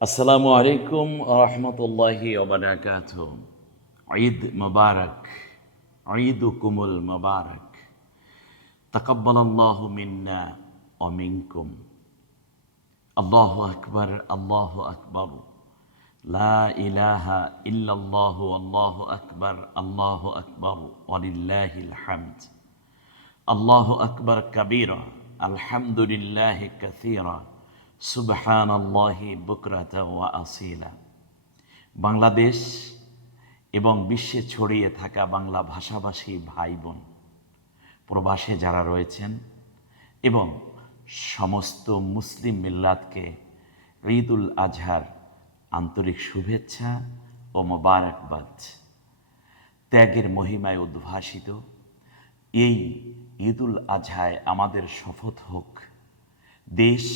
আসসালামু আলাইকুম রহমতুল্লাহি ওবরাকাত ঈদ মুবারক ঈদ কুমুল মুবারক তকব্বাল আল্লাহ মিন্না ও মিনকুম আল্লাহ আকবর আল্লাহ আকবর লা ইলাহা ইল্লাল্লাহ আল্লাহ আকবর আল্লাহ আকবর ওয়ালিল্লাহিল হামদ আল্লাহ আকবর কবীরা আলহামদুলিল্লাহ কাসীরা সুবহান আল্লাহি আসিলা। বাংলাদেশ এবং বিশ্বে ছড়িয়ে থাকা বাংলা ভাষাভাষী ভাই বোন প্রবাসে যারা রয়েছেন এবং সমস্ত মুসলিম মিল্লাতকে ঈদুল আজহার আন্তরিক শুভেচ্ছা ও মোবারকবাদ। ত্যাগের মহিমায় উদ্ভাসিত এই ঈদুল আজহায় আমাদের শপথ হোক। দেশ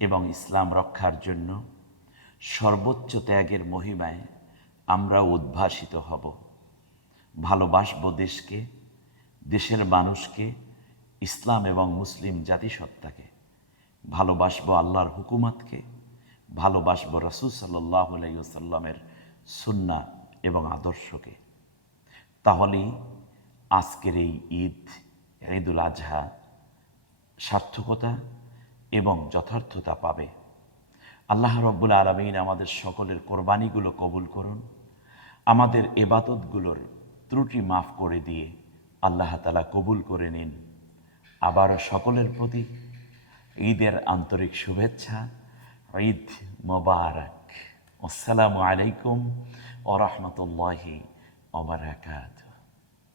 এবং ইসলাম রক্ষার জন্য সর্বোচ্চ ত্যাগের মহিমায় আমরা উদ্ভাসিত হব। ভালোবাসব দেশকে, দেশের মানুষকে, ইসলাম এবং মুসলিম জাতিসত্তাকে। ভালোবাসব আল্লাহর হুকুমাতকে, ভালোবাসব রসুল সাল্লাহ আলাইসাল্লামের সুন্না এবং আদর্শকে। তাহলেই আজকের এই ঈদ, ঈদুল আজহা সার্থকতা এবং যথার্থতা পাবে। আল্লাহ রব্বুল আলমিন আমাদের সকলের কোরবানিগুলো কবুল করুন। আমাদের এবাদতগুলোর ত্রুটি মাফ করে দিয়ে আল্লাহ তালা কবুল করে নিন। আবারও সকলের প্রতি ঈদের আন্তরিক শুভেচ্ছা, ঈদ মোবারক। আসসালামু আলাইকুম ও রহমতুল্লাহি